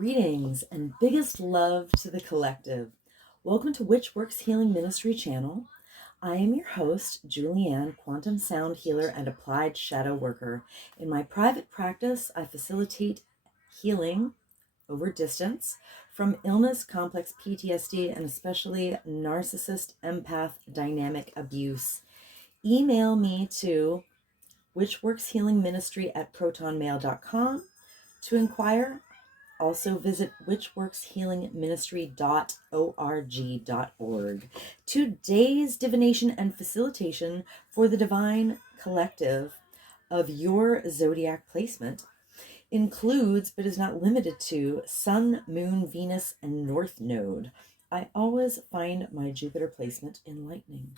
Greetings and biggest love to the collective. Welcome to Witch Works Healing Ministry channel. I am your host, Julianne, quantum sound healer and applied shadow worker. In my private practice, I facilitate healing over distance from illness, complex PTSD, and especially narcissist, empath, dynamic abuse. Email me to witchworkshealingministry@protonmail.com to inquire. Also visit witchworkshealingministry.org. Today's divination and facilitation for the divine collective of your zodiac placement includes, but is not limited to, Sun, Moon, Venus, and North Node. I always find my Jupiter placement enlightening.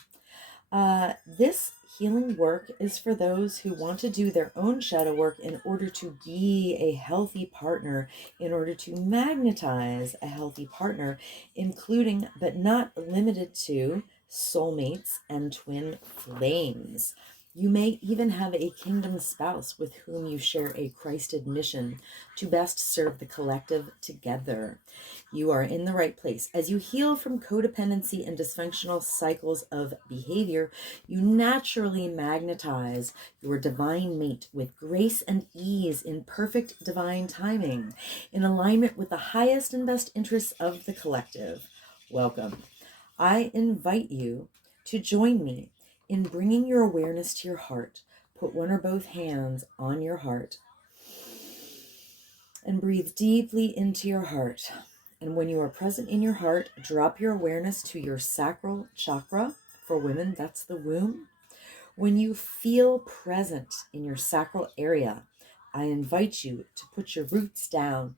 This healing work is for those who want to do their own shadow work in order to be a healthy partner, in order to magnetize a healthy partner, including but not limited to soulmates and twin flames. You may even have a kingdom spouse with whom you share a Christed mission to best serve the collective together. You are in the right place. As you heal from codependency and dysfunctional cycles of behavior, you naturally magnetize your divine mate with grace and ease in perfect divine timing, in alignment with the highest and best interests of the collective. Welcome. I invite you to join me in bringing your awareness to your heart. Put one or both hands on your heart and breathe deeply into your heart. And when you are present in your heart, drop your awareness to your sacral chakra. For women, that's the womb. When you feel present in your sacral area, I invite you to put your roots down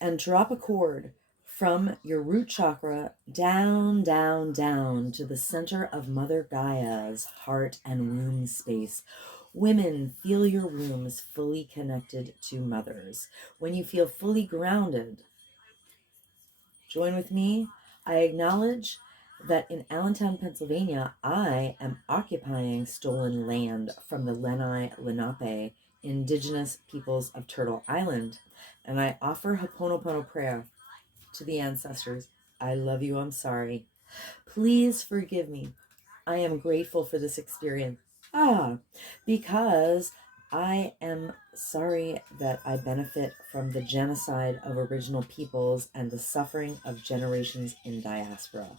and drop a cord from your root chakra down, down, down to the center of Mother Gaia's heart and womb space. Women, feel your wombs fully connected to mothers. When you feel fully grounded, join with me. I acknowledge that in Allentown, Pennsylvania, I am occupying stolen land from the Lenape indigenous peoples of Turtle Island, and I offer Ho'oponopono prayer to the ancestors. I love you. I'm sorry. Please forgive me. I am grateful for this experience. Because I am sorry that I benefit from the genocide of original peoples and the suffering of generations in diaspora.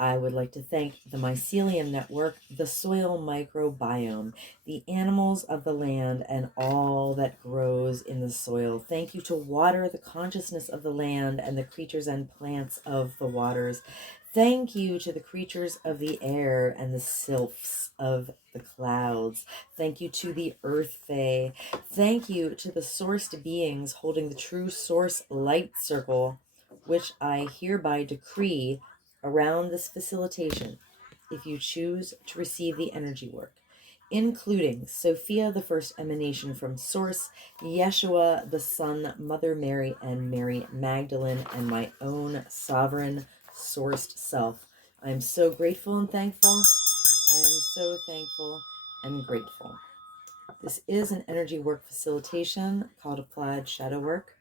I would like to thank the Mycelium Network, the soil microbiome, the animals of the land, and all that grows in the soil. Thank you to water, the consciousness of the land, and the creatures and plants of the waters. Thank you to the creatures of the air and the sylphs of the clouds. Thank you to the Earth Fae. Thank you to the sourced beings holding the true source light circle, which I hereby decree around this facilitation, if you choose to receive the energy work, including Sophia, the first emanation from Source, Yeshua, the Son, Mother Mary, and Mary Magdalene, and my own sovereign sourced self. I am so grateful and thankful. I am so thankful and grateful. This is an energy work facilitation called Applied Shadow Work.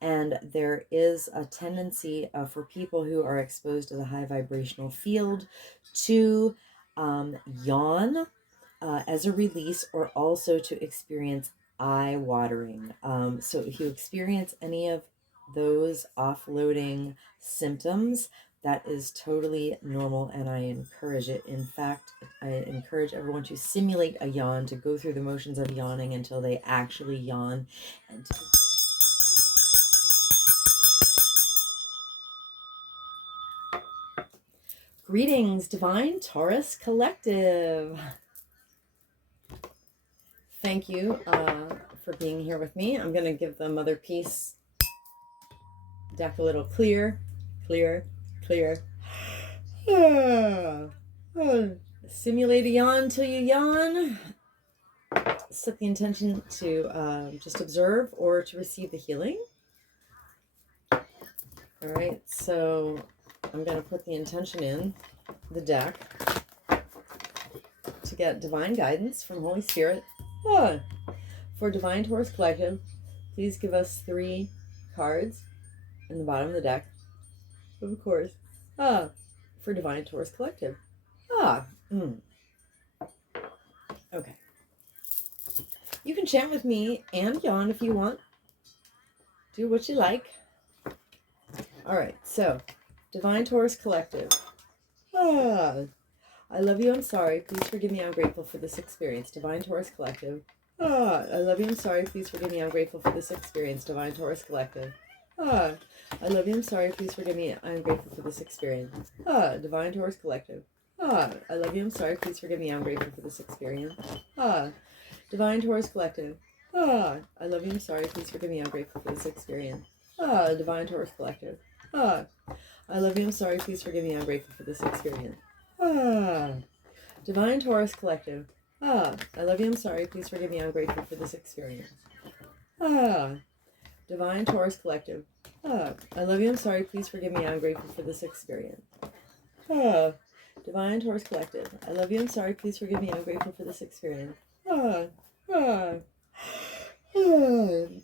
And there is a tendency for people who are exposed to the high vibrational field to yawn as a release, or also to experience eye watering. So if you experience any of those offloading symptoms, that is totally normal, and I encourage it. In fact, I encourage everyone to simulate a yawn, to go through the motions of yawning until they actually yawn, and to Greetings, Divine Taurus Collective. Thank you for being here with me. I'm going to give the Mother Peace deck a little clear. Simulate a yawn till you yawn. Set the intention to just observe or to receive the healing. All right, so I'm going to put the intention in the deck to get divine guidance from Holy Spirit. For Divine Taurus Collective, please give us 3 cards in the bottom of the deck, of course, for Divine Taurus Collective. Okay. You can chant with me and yawn if you want. Do what you like. All right, so Divine Taurus Collective. I love you, I'm sorry. Please forgive me, I'm grateful for this experience. Divine Taurus Collective. I love you, I'm sorry. Please forgive me, I'm grateful for this experience. Divine Taurus Collective. I love you, I'm sorry. Please forgive me, I'm grateful for this experience. Divine Taurus Collective. I love you, I'm sorry. Please forgive me, I'm grateful for this experience. Divine Taurus Collective. I love you, I'm sorry. Please forgive me, I'm grateful for this experience. Divine Taurus Collective. I love you, I'm sorry. Please forgive me, I'm grateful for this experience. Divine Taurus Collective. I love you, I'm sorry. Please forgive me, I'm grateful for this experience. Divine Taurus Collective. I love you, I'm sorry. Please forgive me, I'm grateful for this experience. Divine Taurus Collective. I love you, I'm sorry. Please forgive me, I'm grateful for this experience.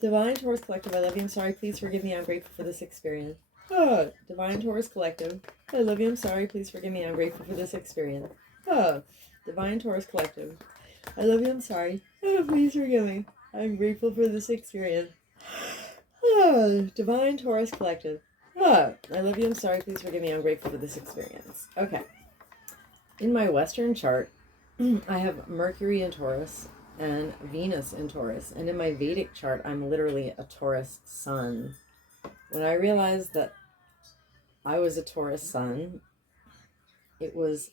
Divine Taurus Collective. I love you, I'm sorry. Please forgive me, I'm grateful for this experience. Divine Taurus Collective. I love you, I'm sorry. Please forgive me, I'm grateful for this experience. Divine Taurus Collective. I love you, I'm sorry. Please forgive me, I'm grateful for this experience. Divine Taurus Collective. I love you, I'm sorry. Please forgive me, I'm grateful for this experience. Okay. In my Western chart, I have Mercury in Taurus and Venus in Taurus. And in my Vedic chart, I'm literally a Taurus sun. When I realized that I was a Taurus sun, it was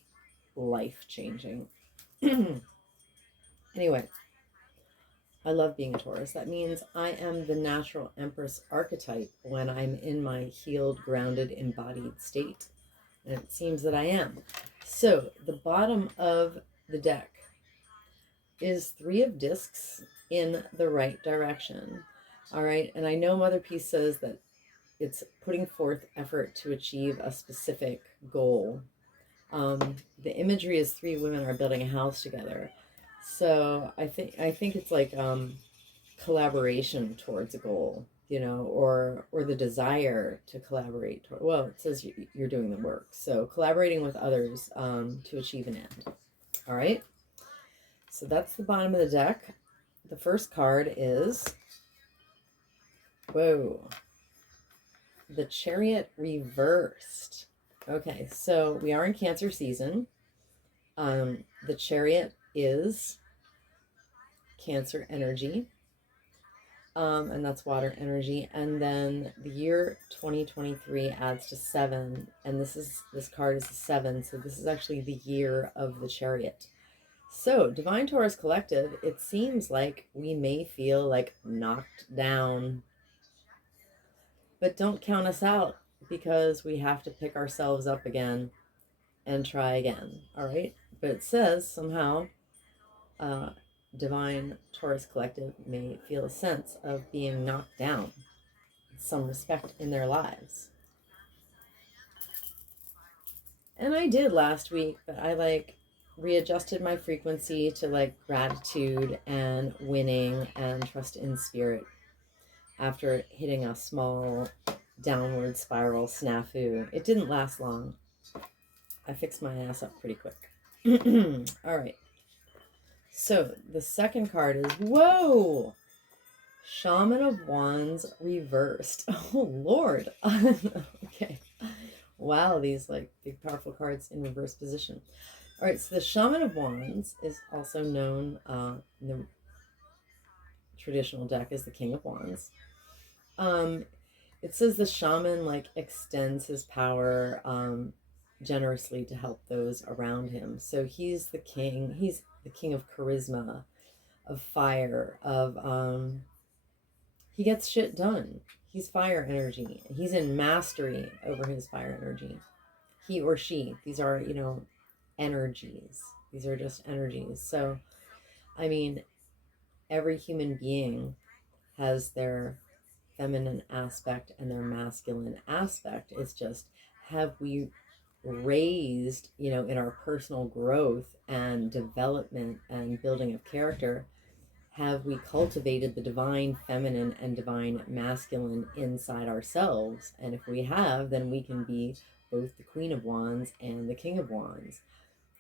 life-changing. Anyway, I love being a Taurus. That means I am the natural Empress archetype when I'm in my healed, grounded, embodied state. And it seems that I am. So the bottom of the deck is 3 of discs in the right direction. All right. And I know Mother Peace says that it's putting forth effort to achieve a specific goal. The imagery is 3 women are building a house together. So I think it's like collaboration towards a goal, you know, or the desire to collaborate. Well, it says you're doing the work. So collaborating with others to achieve an end. All right. So that's the bottom of the deck. The first card is, whoa, the Chariot reversed. Okay, so we are in Cancer season. The Chariot is Cancer energy. And that's water energy. And then the year 2023 adds to 7. And this card is a 7. So this is actually the year of the Chariot. So Divine Taurus Collective, it seems like we may feel like knocked down. But don't count us out, because we have to pick ourselves up again and try again. All right. But it says somehow Divine Taurus Collective may feel a sense of being knocked down, some respect in their lives. And I did last week, but I readjusted my frequency to gratitude and winning and trust in spirit after hitting a small downward spiral snafu. It didn't last long. I fixed my ass up pretty quick. All right. So the second card is, whoa, Shaman of Wands reversed. Oh, Lord. Okay. Wow, these big, powerful cards in reverse position. All right, so the Shaman of Wands is also known in the traditional deck as the King of Wands. It says the shaman extends his power generously to help those around him. So he's the king. He's the king of charisma, of fire, of he gets shit done. He's fire energy. He's in mastery over his fire energy. He or she. These are, energies. These are just energies. So, I mean, every human being has their feminine aspect and their masculine aspect. It's just, have we raised, in our personal growth and development and building of character, have we cultivated the divine feminine and divine masculine inside ourselves? And if we have, then we can be both the Queen of Wands and the King of Wands.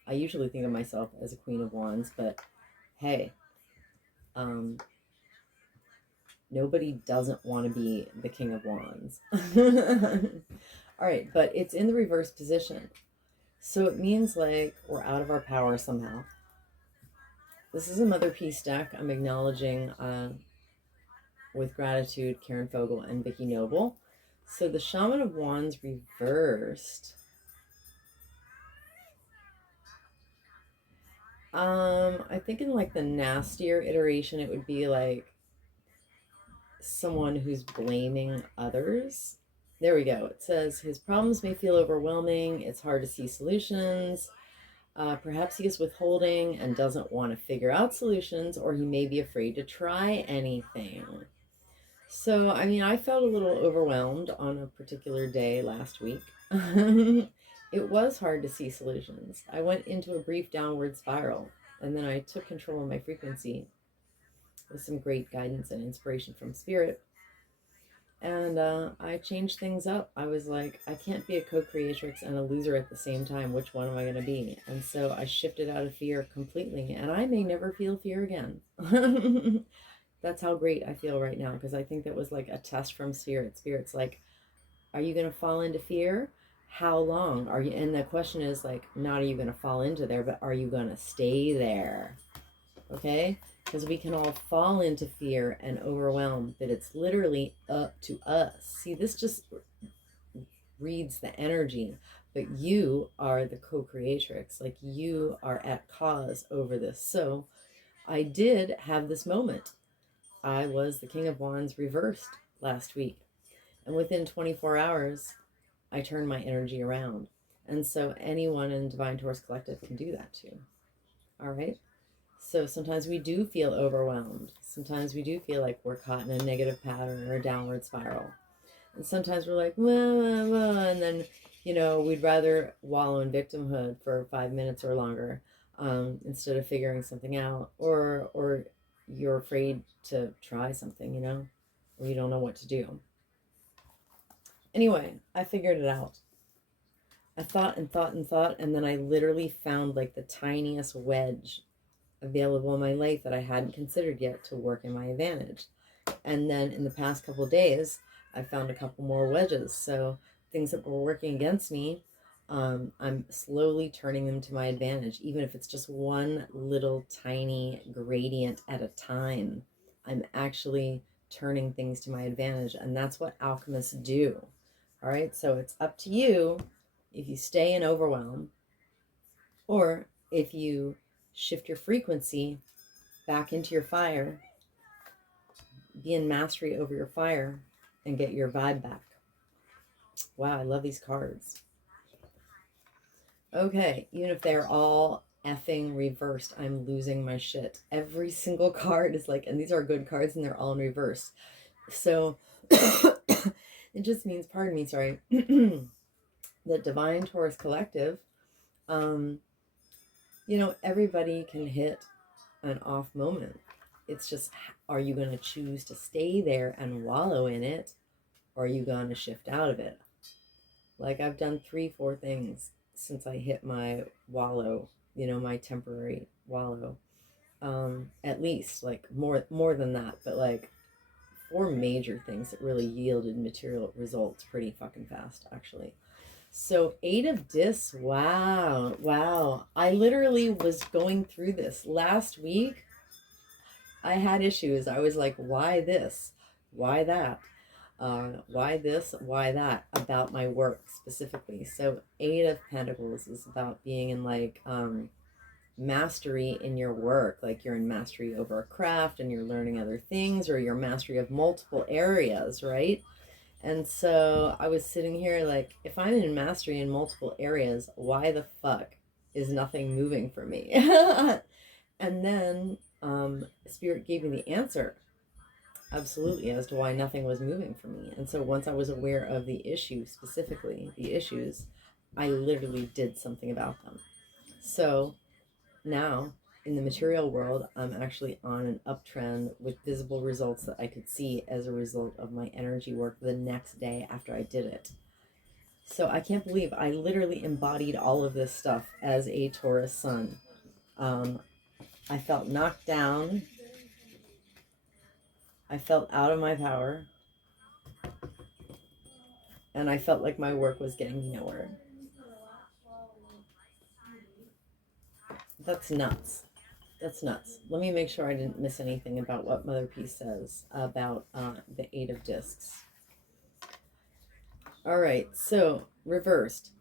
I usually think of myself as a Queen of Wands, but hey, nobody doesn't want to be the King of Wands. All right, but it's in the reverse position. So it means like we're out of our power somehow. This is a Mother Peace deck. I'm acknowledging with gratitude Karen Fogel and Vicky Noble. So the Shaman of Wands reversed. I think in like the nastier iteration, it would be like someone who's blaming others. There we go. It says his problems may feel overwhelming. It's hard to see solutions. Perhaps he is withholding and doesn't want to figure out solutions, or he may be afraid to try anything. So, I mean, I felt a little overwhelmed on a particular day last week. It was hard to see solutions. I went into a brief downward spiral, and then I took control of my frequency with some great guidance and inspiration from Spirit. And I changed things up. I was like, I can't be a co-creatrix and a loser at the same time. Which one am I going to be? And so I shifted out of fear completely. And I may never feel fear again. That's how great I feel right now. Because I think that was like a test from Spirit. Spirit's like, are you going to fall into fear? How long are you? And the question is like, not are you going to fall into there, but are you going to stay there? Okay? Because we can all fall into fear and overwhelm, but it's literally up to us. See, this just reads the energy, but you are the co-creatrix. Like you are at cause over this. So I did have this moment. I was the King of Wands reversed last week. And within 24 hours, I turned my energy around. And so anyone in Divine Taurus Collective can do that too. All right? So sometimes we do feel overwhelmed. Sometimes we do feel like we're caught in a negative pattern or a downward spiral. And sometimes we're like, well, and then, you know, we'd rather wallow in victimhood for 5 minutes or longer instead of figuring something out. Or you're afraid to try something, you know, or you don't know what to do. Anyway, I figured it out. I thought and thought and thought, and then I literally found like the tiniest wedge available in my life that I hadn't considered yet to work in my advantage. And then in the past couple of days, I found a couple more wedges. So things that were working against me, I'm slowly turning them to my advantage. Even if it's just one little tiny gradient at a time, I'm actually turning things to my advantage. And that's what alchemists do. All right. So it's up to you if you stay in overwhelm or if you shift your frequency back into your fire, be in mastery over your fire, and get your vibe back. Wow, I love these cards. Okay, even if they're all effing reversed, I'm losing my shit. Every single card is like, and these are good cards and they're all in reverse. So it just means, pardon me, sorry, the Divine Taurus Collective, you know, everybody can hit an off moment. It's just, are you going to choose to stay there and wallow in it, or are you going to shift out of it? Like I've done 3-4 things since I hit my wallow, you know, my temporary wallow. At least like more than that, but like 4 major things that really yielded material results pretty fucking fast, actually. So 8 of Dis, wow. I literally was going through this last week. I had issues. I was like, why this? Why that? Why this? Why that? About my work specifically. So 8 of Pentacles is about being in like mastery in your work. Like you're in mastery over a craft and you're learning other things, or your mastery of multiple areas, right? And so I was sitting here like, if I'm in mastery in multiple areas, why the fuck is nothing moving for me? And then Spirit gave me the answer, absolutely, as to why nothing was moving for me. And so once I was aware of the issue, specifically the issues, I literally did something about them. So now in the material world, I'm actually on an uptrend with visible results that I could see as a result of my energy work the next day after I did it. So I can't believe I literally embodied all of this stuff as a Taurus sun. I felt knocked down. I felt out of my power. And I felt like my work was getting me nowhere. That's nuts. That's nuts. Let me make sure I didn't miss anything about what Mother Peace says about the Eight of Discs. All right, so reversed.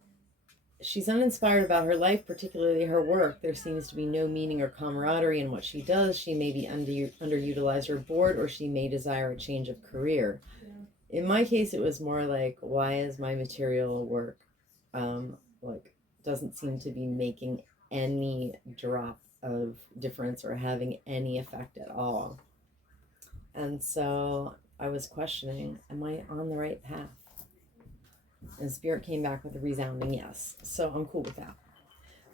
She's uninspired about her life, particularly her work. There seems to be no meaning or camaraderie in what she does. She may be underutilized or bored, or she may desire a change of career. In my case, it was more like, why is my material work like doesn't seem to be making any drop of difference or having any effect at all? And so I was questioning, am I on the right path? And Spirit came back with a resounding yes. So I'm cool with that.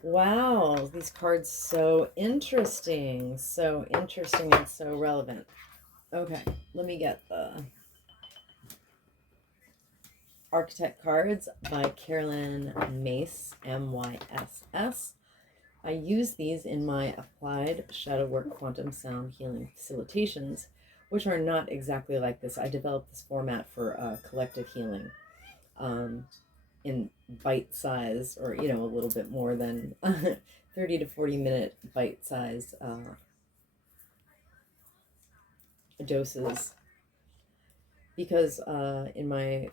Wow, these cards so interesting. So interesting and so relevant. Okay, let me get the archetype cards by Carolyn Mace, M-Y-S-S. I use these in my applied shadow work quantum sound healing facilitations, which are not exactly like this. I developed this format for collective healing in bite size, or a little bit more than 30 to 40 minute bite size doses, because in my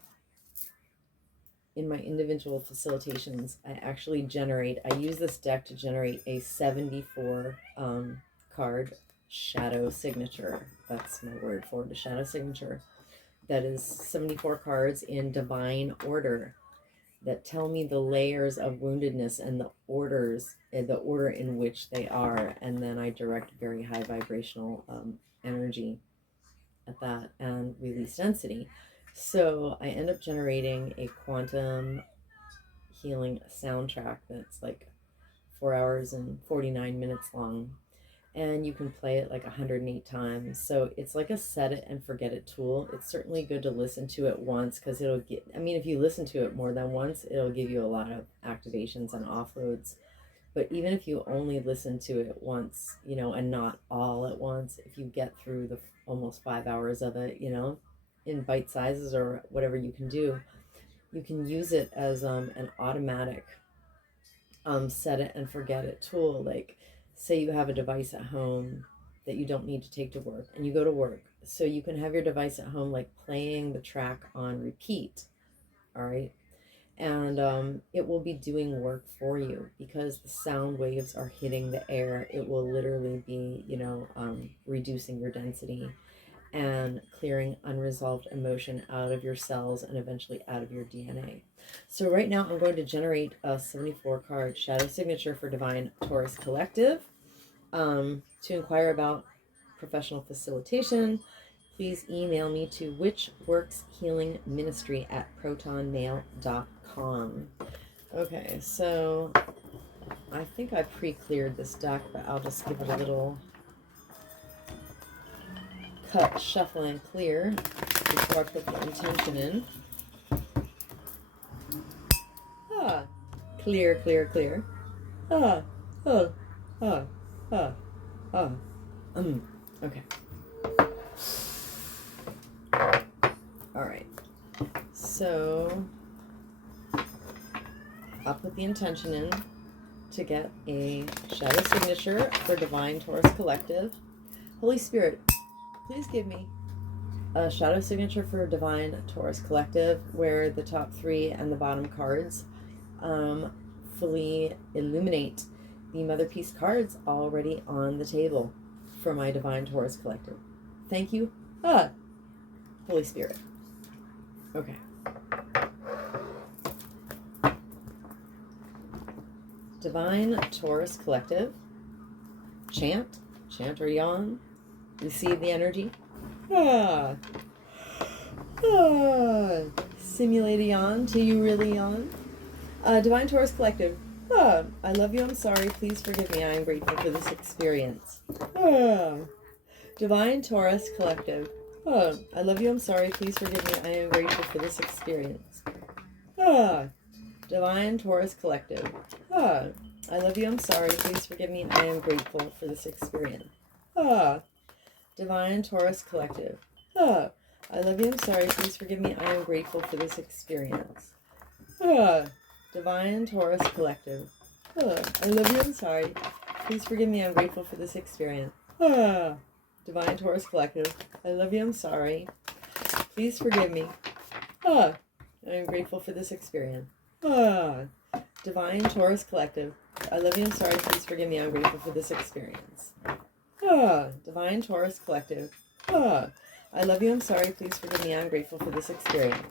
individual facilitations, I use this deck to generate a 74 card shadow signature. That's my word for it, a shadow signature. That is 74 cards in divine order that tell me the layers of woundedness and the order in which they are. And then I direct very high vibrational energy at that and release density. So I end up generating a quantum healing soundtrack that's like 4 hours and 49 minutes long. And you can play it like 108 times. So it's like a set it and forget it tool. It's certainly good to listen to it once, because if you listen to it more than once, it'll give you a lot of activations and offloads. But even if you only listen to it once, and not all at once, if you get through the almost 5 hours of it, in bite sizes or whatever you can do, you can use it as an automatic set it and forget it tool. Like, say you have a device at home that you don't need to take to work, and you go to work, so you can have your device at home like playing the track on repeat. All right. And it will be doing work for you, because the sound waves are hitting the air. It will literally be reducing your density and clearing unresolved emotion out of your cells and eventually out of your DNA. So right now I'm going to generate a 74 card shadow signature for Divine Taurus Collective. To inquire about professional facilitation, please email me to witchworkshealingministry@protonmail.com. Okay, so I think I pre-cleared this deck, but I'll just give it a little cut, shuffle, and clear before I put the intention in. Clear, clear, clear. Okay. All right. So I'll put the intention in to get a shadow signature for Divine Taurus Collective. Holy Spirit, please give me a shadow signature for Divine Taurus Collective where the top 3 and the bottom cards fully illuminate the Mother Peace cards already on the table for my Divine Taurus Collective. Thank you, Holy Spirit. Okay. Divine Taurus Collective. Chant or yawn. Receive the energy. Simulate a yawn till you really yawn. Divine Taurus Collective, I love you, I'm sorry, please forgive me, I am grateful for this experience. Divine Taurus Collective. I love you, I'm sorry, please forgive me, I am grateful for this experience. Divine Taurus Collective. I love you, I'm sorry, please forgive me, I am grateful for this experience. Divine Taurus Collective. I love you, I'm sorry, please forgive me, I am grateful for this experience. Divine Taurus Collective. I love you, I'm sorry, please forgive me, I'm grateful for this experience. Divine Taurus Collective. I love you, I'm sorry, please forgive me. I am grateful for this experience. Divine Taurus Collective. I love you, I'm sorry, please forgive me, I'm grateful for this experience. Divine Taurus Collective. I love you, I'm sorry, please forgive me, I'm grateful for this experience.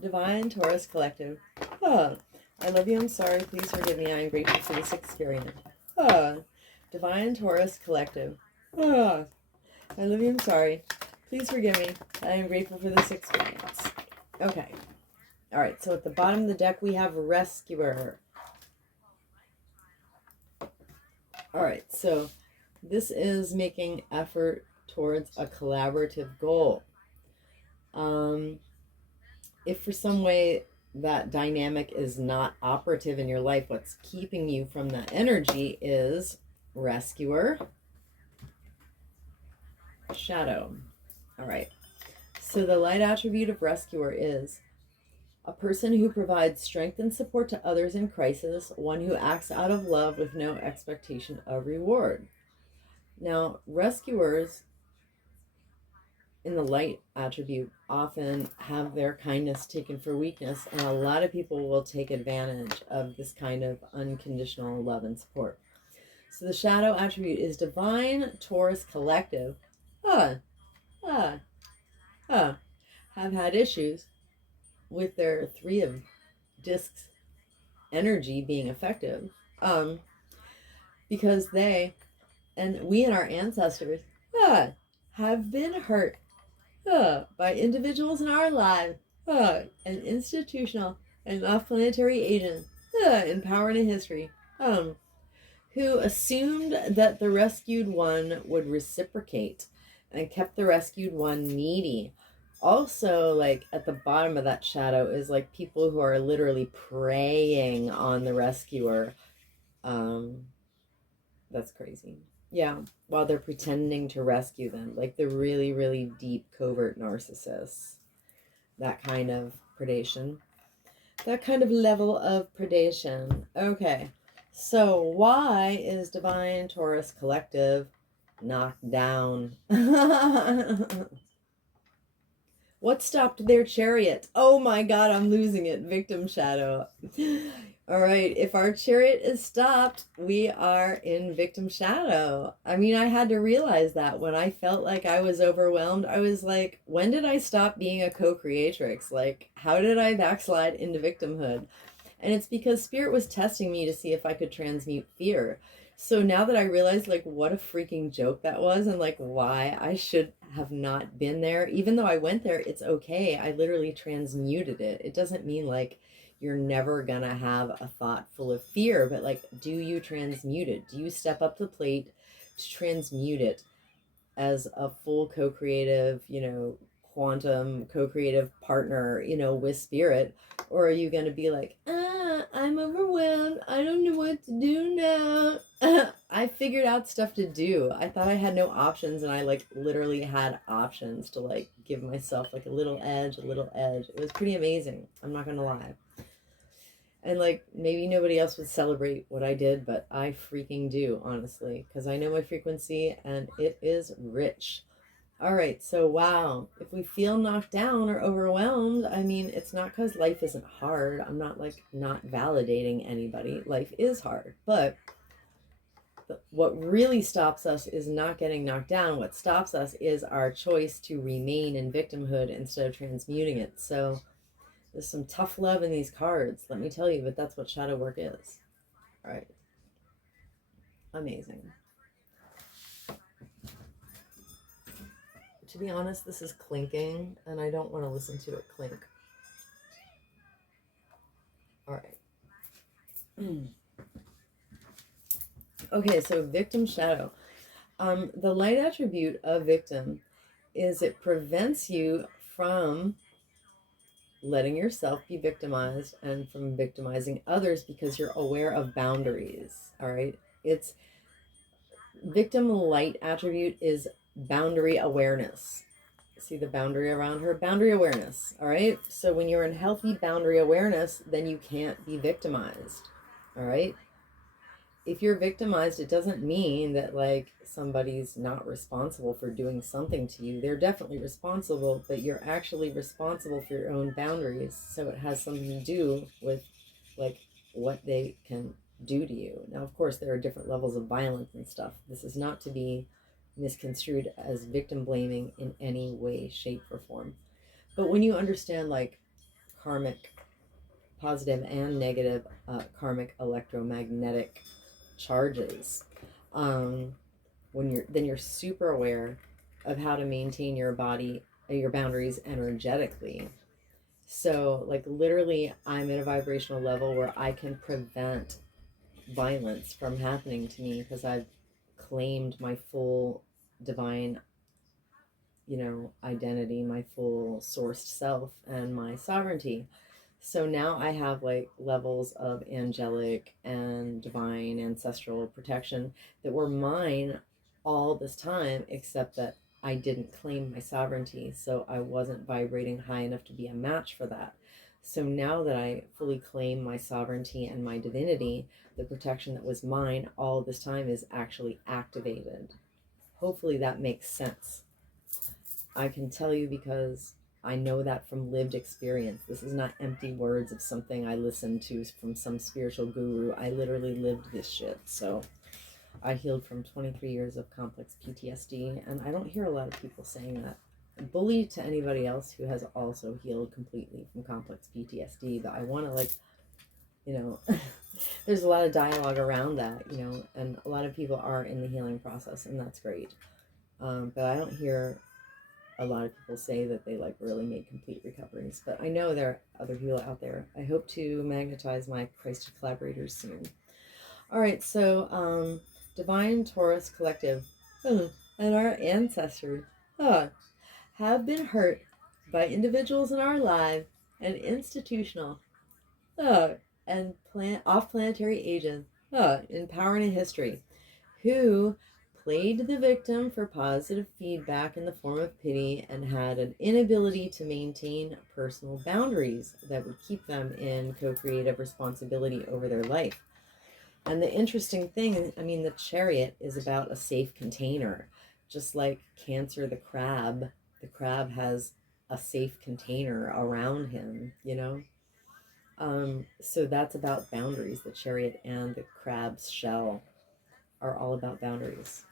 Divine Taurus Collective. I love you, I'm sorry, please forgive me, I am grateful for this experience. Divine Taurus Collective. I love you, I'm sorry, please forgive me, I am grateful for this experience. Okay. All right, so at the bottom of the deck, we have Rescuer. All right, so this is making effort towards a collaborative goal. If for some way that dynamic is not operative in your life, what's keeping you from that energy is Rescuer, Shadow. All right, so the light attribute of Rescuer is a person who provides strength and support to others in crisis, one who acts out of love with no expectation of reward. Now, rescuers in the light attribute often have their kindness taken for weakness, and a lot of people will take advantage of this kind of unconditional love and support. So the shadow attribute is Divine Taurus Collective. Have had issues with their Three of Discs energy being effective, because they and we and our ancestors have been hurt by individuals in our lives and institutional and off-planetary agents in power and in history who assumed that the rescued one would reciprocate and kept the rescued one needy. Also, like at the bottom of that shadow is like people who are literally preying on the rescuer. That's crazy. Yeah, while they're pretending to rescue them, like the really, really deep, covert narcissists. That kind of predation. That kind of level of predation. Okay, so why is Divine Taurus Collective knocked down? What stopped their chariot? Oh my god, I'm losing it. Victim shadow. All right, if our chariot is stopped, we are in victim shadow. I mean, I had to realize that when I felt like I was overwhelmed. I was like, when did I stop being a co-creatrix? Like, how did I backslide into victimhood? And it's because Spirit was testing me to see if I could transmute fear. So now that I realize like what a freaking joke that was and like why I should have not been there, even though I went there, it's okay. I literally transmuted it. It doesn't mean like you're never gonna have a thought full of fear, but like, do you transmute it? Do you step up to the plate to transmute it as a full co-creative, quantum co-creative partner, with Spirit? Or are you gonna be like, I'm overwhelmed, I don't know what to do now? I figured out stuff to do. I thought I had no options, and I like literally had options to like give myself like a little edge. It was pretty amazing, I'm not gonna lie. And like maybe nobody else would celebrate what I did, but I freaking do, honestly, because I know my frequency and it is rich. All right, so wow, if we feel knocked down or overwhelmed, I mean, it's not because life isn't hard. I'm not like not validating anybody. Life is hard, but what really stops us is not getting knocked down. What stops us is our choice to remain in victimhood instead of transmuting it. So there's some tough love in these cards, let me tell you, but that's what shadow work is. All right. Amazing. To be honest, this is clinking, and I don't want to listen to it clink. All right. Okay, so victim shadow. The light attribute of victim is it prevents you from letting yourself be victimized and from victimizing others because you're aware of boundaries. All right. It's victim light attribute is boundary awareness. See the boundary around her? Boundary awareness. All right. So when you're in healthy boundary awareness, then you can't be victimized. All right. If you're victimized, it doesn't mean that like somebody's not responsible for doing something to you. They're definitely responsible, but you're actually responsible for your own boundaries. So it has something to do with like what they can do to you. Now, of course, there are different levels of violence and stuff. This is not to be misconstrued as victim blaming in any way, shape, or form. But when you understand like karmic, positive and negative karmic electromagnetic charges, when you're super aware of how to maintain your body, your boundaries energetically. So like literally I'm at a vibrational level where I can prevent violence from happening to me because I've claimed my full divine, identity, my full sourced self and my sovereignty. So now I have like levels of angelic and divine ancestral protection that were mine all this time, except that I didn't claim my sovereignty. So I wasn't vibrating high enough to be a match for that. So now that I fully claim my sovereignty and my divinity, the protection that was mine all this time is actually activated. Hopefully that makes sense. I can tell you because I know that from lived experience. This is not empty words of something I listened to from some spiritual guru. I literally lived this shit. So I healed from 23 years of complex PTSD, and I don't hear a lot of people saying that. Bully to anybody else who has also healed completely from complex PTSD, but I want to there's a lot of dialogue around that, and a lot of people are in the healing process, and that's great. But I don't hear a lot of people say that they like really made complete recoveries, but I know there are other people out there. I hope to magnetize my Christed collaborators soon. All right, so Divine Taurus Collective and our ancestors have been hurt by individuals in our lives and institutional and off-planetary agents in power and in history who played the victim for positive feedback in the form of pity and had an inability to maintain personal boundaries that would keep them in co-creative responsibility over their life. And the interesting thing, I mean, the chariot is about a safe container. Just like Cancer the crab has a safe container around him, So that's about boundaries. The chariot and the crab's shell are all about boundaries.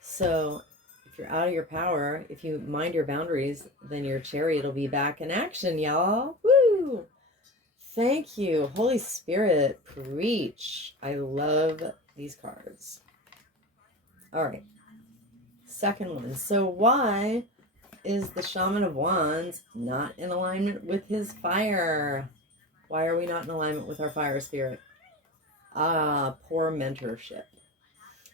So if you're out of your power, if you mind your boundaries, then your chariot will be back in action, y'all. Woo! Thank you. Holy Spirit, preach. I love these cards. All right. Second one. So why is the Shaman of Wands not in alignment with his fire? Why are we not in alignment with our fire spirit? Poor mentorship.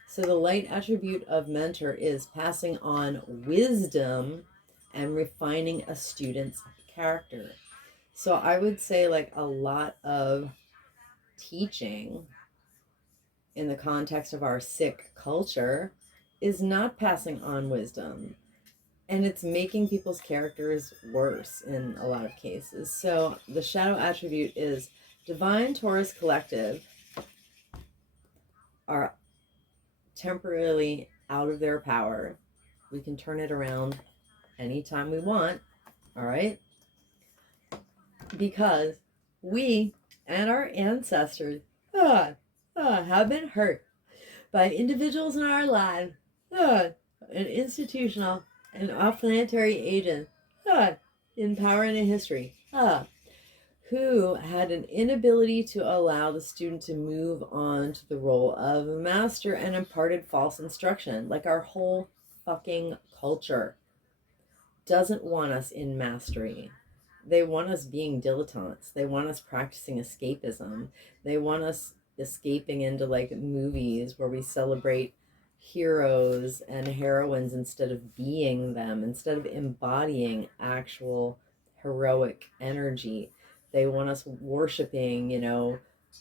So the light attribute of mentor is passing on wisdom and refining a student's character. So I would say like a lot of teaching in the context of our sick culture is not passing on wisdom. And it's making people's characters worse in a lot of cases. So the shadow attribute is Divine Taurus Collective are temporarily out of their power. We can turn it around anytime we want, all right? Because we and our ancestors have been hurt by individuals in our lives, and institutional and off-planetary agents in power and in history, who had an inability to allow the student to move on to the role of a master and imparted false instruction. Like our whole fucking culture doesn't want us in mastery. They want us being dilettantes. They want us practicing escapism. They want us escaping into like movies where we celebrate heroes and heroines instead of being them, instead of embodying actual heroic energy. They want us worshiping,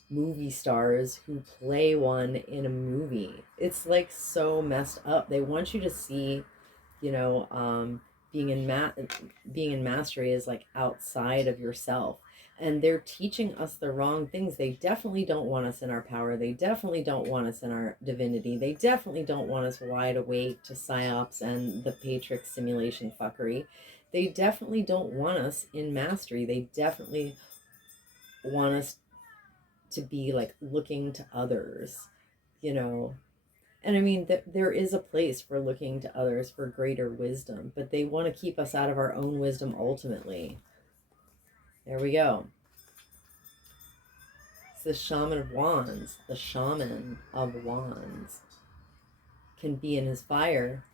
movie stars who play one in a movie. It's like so messed up. They want you to see, you know, being in being in mastery is like outside of yourself, and they're teaching us the wrong things. They definitely don't want us in our power. They definitely don't want us in our divinity. They definitely don't want us wide awake to psyops and the Patrix simulation fuckery. They definitely don't want us in mastery. They definitely want us to be like looking to others, you know. And I mean, there is a place for looking to others for greater wisdom, but they want to keep us out of our own wisdom ultimately. There we go. It's the shaman of wands. The shaman of wands can be in his fire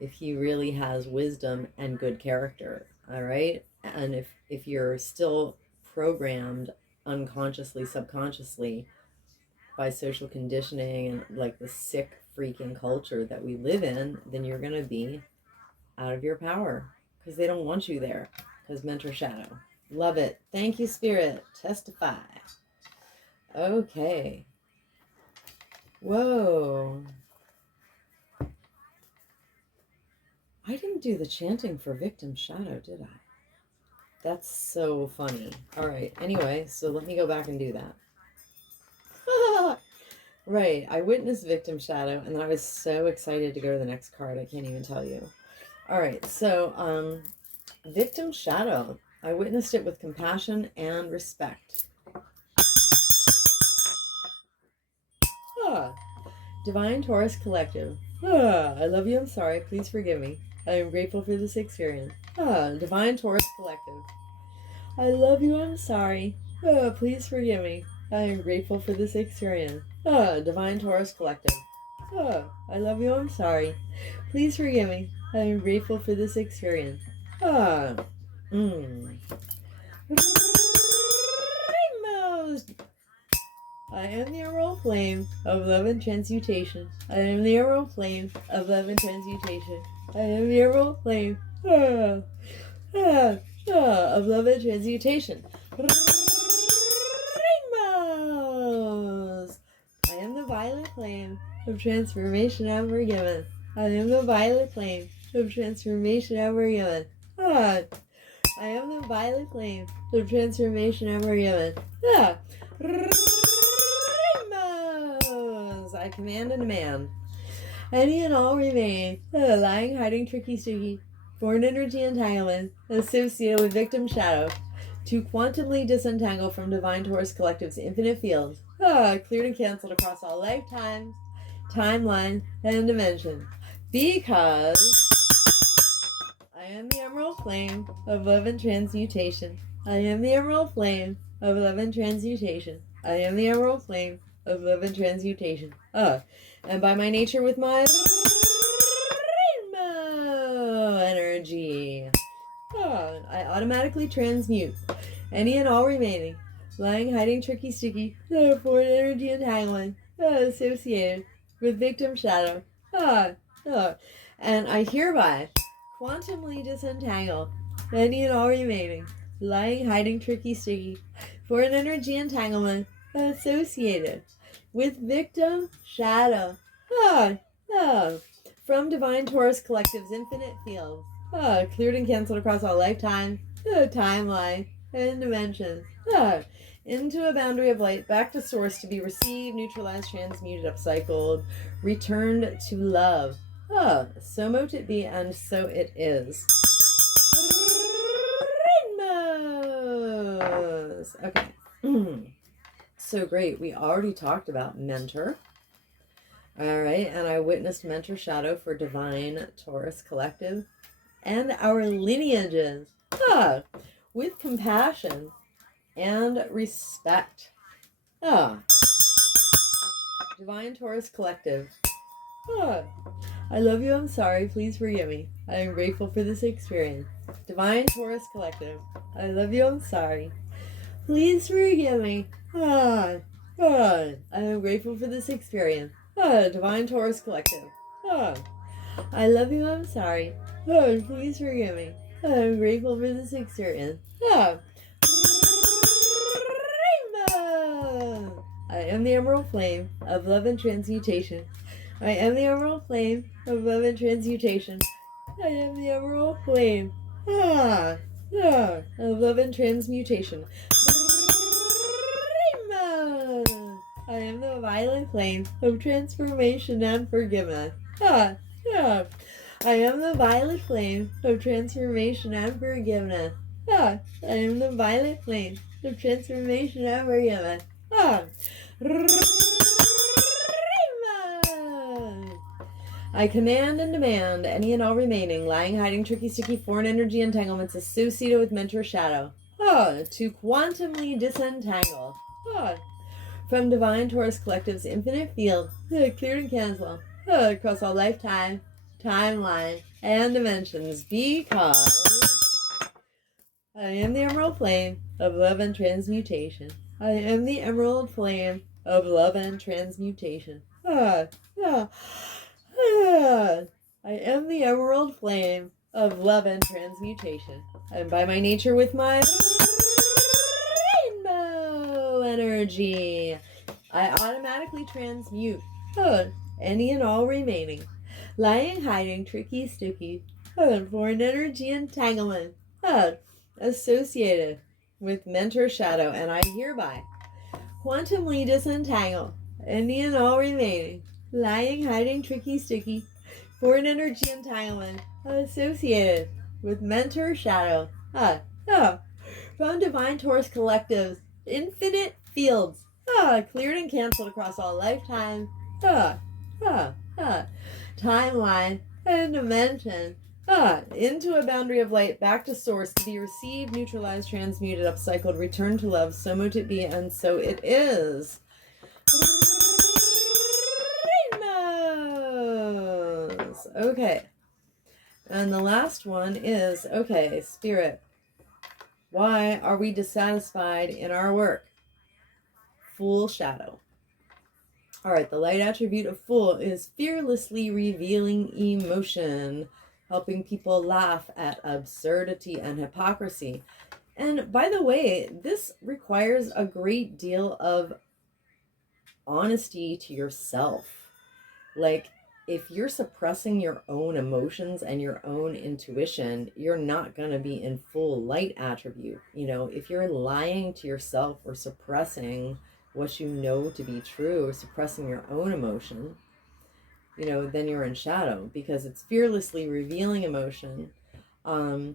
if he really has wisdom and good character. All right. And if you're still programmed unconsciously, subconsciously by social conditioning and like the sick freaking culture that we live in, then you're going to be out of your power because they don't want you there. Because mentor shadow. Love it. Thank you, Spirit. Testify. Okay. Whoa. I didn't do the chanting for victim shadow, did I? That's so funny. All right. Anyway, so let me go back and do that. Right. I witnessed victim shadow, and then I was so excited to go to the next card. I can't even tell you. All right. So, victim shadow. I witnessed it with compassion and respect. Divine Taurus Collective. I love you. I'm sorry. Please forgive me. I am grateful for this experience. Divine Taurus Collective. I love you. I'm sorry. Please forgive me. I am grateful for this experience. Divine Taurus Collective. I love you. I'm sorry. Please forgive me. I am grateful for this experience. I am the emerald flame of love and transmutation. I am the emerald flame of love and transmutation. I am the emerald flame of love and transmutation. Rainbows! I am the violet flame of transformation and forgiven. I am the violet flame of transformation and forgiven. I am the violet flame of transformation and forgiven. I command and demand. Any and all remain lying, hiding, tricky, sticky, foreign energy entanglement associated with victim shadow to quantumly disentangle from Divine Taurus Collective's infinite field, cleared and canceled across all lifetimes, timeline, and dimension. Because I am the emerald flame of love and transmutation. I am the emerald flame of love and transmutation. I am the emerald flame of love and transmutation. And by my nature with my rainbow energy, I automatically transmute any and all remaining lying, hiding, tricky, sticky, foreign energy entanglement associated with victim shadow. And I hereby quantumly disentangle any and all remaining lying, hiding, tricky, sticky, foreign energy entanglement associated with victim shadow. From Divine Taurus Collective's infinite field, cleared and canceled across all lifetime, timeline, and dimensions. Into a boundary of light, back to source to be received, neutralized, transmuted, upcycled, returned to love. So mote it be, and so it is. Rainbows! Okay. So great. We already talked about mentor. All right. And I witnessed mentor shadow for Divine Taurus Collective and our lineages. With compassion and respect. Divine Taurus Collective. I love you, I'm sorry, please forgive me. I am grateful for this experience. Divine Taurus Collective, I love you, I'm sorry. Please forgive me. I am grateful for this experience. Divine Taurus Collective. I love you, I'm sorry. Please forgive me. I'm grateful for this experience. Rainbow! I am the emerald flame of love and transmutation. I am the emerald flame of love and transmutation. I am the emerald flame of love and transmutation. Rainbow! I am the violet flame of transformation and forgiveness. I am the violet flame of transformation and forgiveness. I am the violet flame of transformation and forgiveness. I command and demand any and all remaining lying, hiding, tricky, sticky, foreign energy entanglements associated with mentor shadow to quantumly disentangle from Divine Taurus Collective's infinite field, cleared and cancelled across all lifetime, timeline, and dimensions, because I am the emerald flame of love and transmutation. I am the emerald flame of love and transmutation. I am the emerald flame of love and transmutation. And by my nature, with my rainbow energy, I automatically transmute any and all remaining lying, hiding, tricky, sticky, foreign energy entanglement associated with mentor shadow, and I hereby quantumly disentangle any and all remaining lying, hiding, tricky, sticky, foreign energy entanglement associated with mentor shadow from Divine Taurus Collective's infinite fields, cleared and canceled across all lifetime, timeline, and dimension, into a boundary of light, back to source, to be received, neutralized, transmuted, upcycled, returned to love, so mote it be, and so it is. Rainbows! Okay. And the last one is, okay, Spirit, why are we dissatisfied in our work? Fool shadow. All right, the light attribute of Fool is fearlessly revealing emotion, helping people laugh at absurdity and hypocrisy. And by the way, this requires a great deal of honesty to yourself. Like, if you're suppressing your own emotions and your own intuition, you're not going to be in full light attribute. You know, if you're lying to yourself or suppressing what you know to be true, or suppressing your own emotion, you know, then you're in shadow, because it's fearlessly revealing emotion. And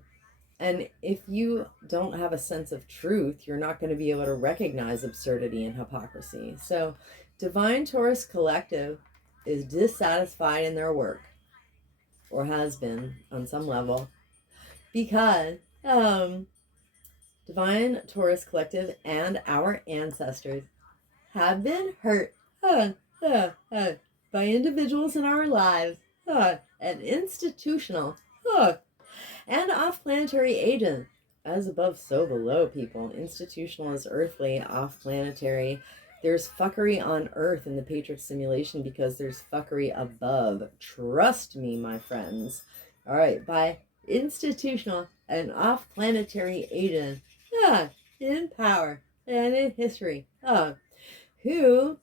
if you don't have a sense of truth, you're not going to be able to recognize absurdity and hypocrisy. So Divine Taurus Collective is dissatisfied in their work, or has been on some level, because Divine Taurus Collective and our ancestors have been hurt by individuals in our lives and institutional and off-planetary agents. As above, so below, people. Institutional is earthly, off-planetary. There's fuckery on Earth in the Patriot simulation because there's fuckery above. Trust me, my friends. All right, by institutional and off-planetary agents in power and in history who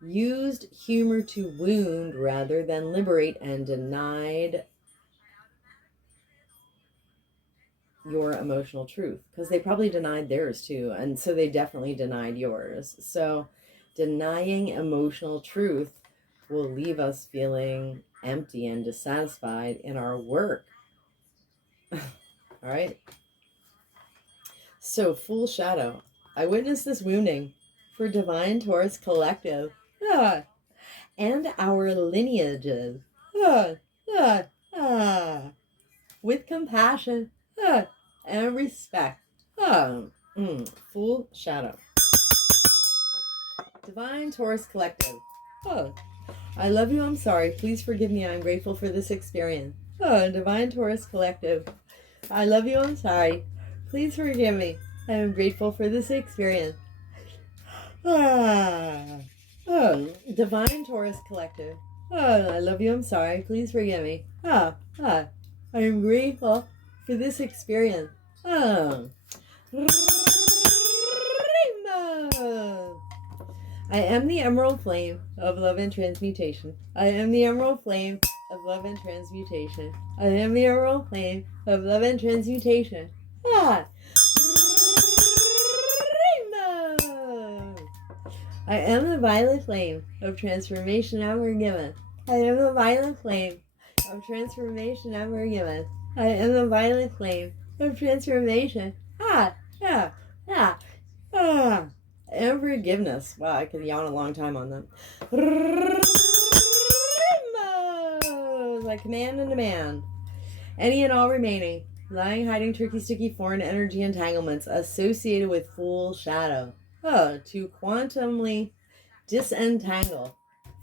used humor to wound rather than liberate, and denied your emotional truth, because they probably denied theirs too, and so they definitely denied yours. So denying emotional truth will leave us feeling empty and dissatisfied in our work. All right, so Fool shadow, I witnessed this wounding for Divine Taurus Collective and our lineages with compassion and respect. Fool shadow. Divine Taurus Collective. I love you, I'm sorry. Please forgive me, I'm grateful for this experience. Oh, Divine Taurus Collective. I love you, I'm sorry. Please forgive me. I am grateful for this experience. Oh, Divine Taurus Collective. Oh, I love you, I'm sorry. Please forgive me. I am grateful for this experience. Oh. Rainbow. I am the emerald flame of love and transmutation. I am the emerald flame of love and transmutation. I am the emerald flame of love and transmutation. Rainbow. I am the violet flame of transformation ever given. I am the violet flame of transformation ever given. I am the violet flame of transformation. And forgiveness. Wow, I could yawn a long time on them. Rainbows! I command and demand. Any and all remaining, lying, hiding, tricky, sticky, foreign energy entanglements associated with full shadow. To quantumly disentangle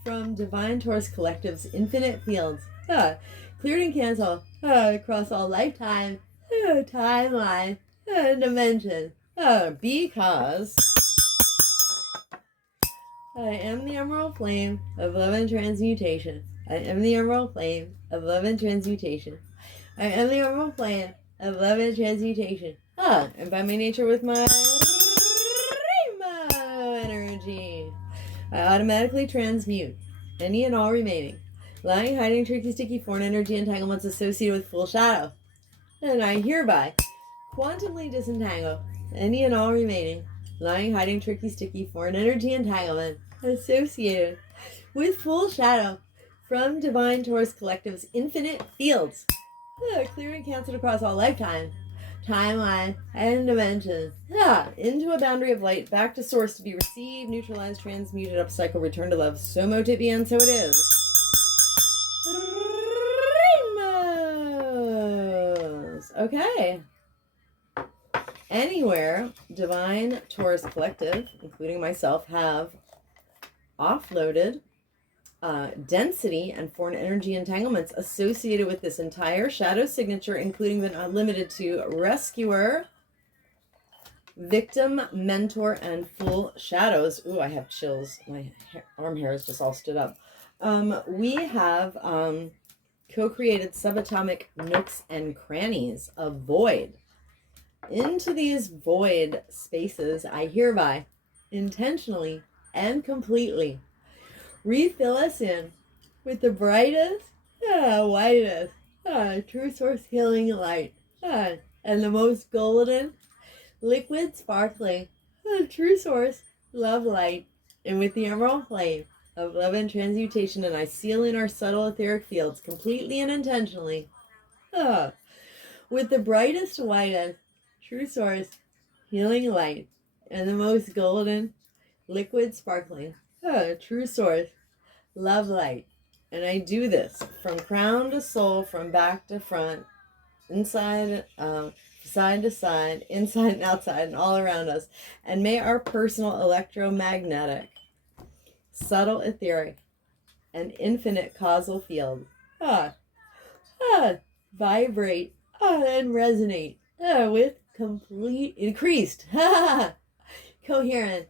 from Divine Taurus Collective's infinite fields. Cleared and canceled across all lifetime, timeline, dimension. Because I am the emerald flame of love and transmutation. I am the emerald flame of love and transmutation. I am the emerald flame of love and transmutation. And by my nature with my rainbow energy, I automatically transmute any and all remaining, lying, hiding, tricky, sticky, foreign energy entanglements associated with full shadow. And I hereby quantumly disentangle any and all remaining, lying, hiding, tricky, sticky, foreign energy entanglement associated with full shadow from Divine Taurus Collective's infinite fields, cleared and canceled across all lifetime, timeline, and dimensions, into a boundary of light, back to source to be received, neutralized, transmuted, upcycle, returned to love. So mote it be, and so it is. Rainbows. Okay. Anywhere Divine Taurus Collective, including myself, have offloaded density and foreign energy entanglements associated with this entire shadow signature, including but not limited to rescuer, victim, mentor, and full shadows. Ooh, I have chills. My arm hairs just all stood up. We have co-created subatomic nooks and crannies of void. Into these void spaces, I hereby, intentionally and completely, refill us in with the brightest, whitest, true source healing light, and the most golden, liquid, sparkling, true source love light, and with the emerald flame of love and transmutation, and I seal in our subtle etheric fields completely and intentionally, with the brightest, whitest, true source healing light, and the most golden, liquid, sparkling, true source love light. And I do this from crown to soul, from back to front, inside, side to side, inside and outside, and all around us. And may our personal electromagnetic, subtle etheric, and infinite causal field vibrate and resonate with complete increased coherence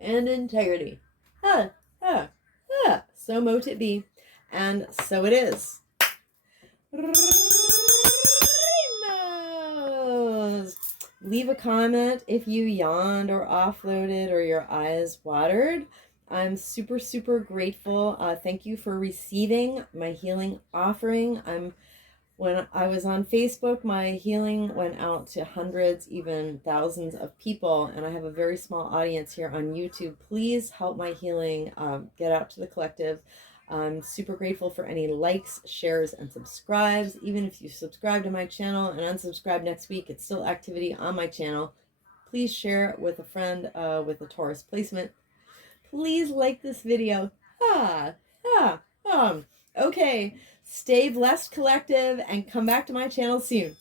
and integrity. So mote it be, and so it is. Rainbows. Leave a comment if you yawned or offloaded or your eyes watered. I'm super, super grateful. Thank you for receiving my healing offering. When I was on Facebook, my healing went out to hundreds, even thousands of people, and I have a very small audience here on YouTube. Please help my healing get out to the collective. I'm super grateful for any likes, shares, and subscribes. Even if you subscribe to my channel and unsubscribe next week, it's still activity on my channel. Please share it with a friend with a Taurus placement. Please like this video. Okay. Stay blessed, collective, and come back to my channel soon.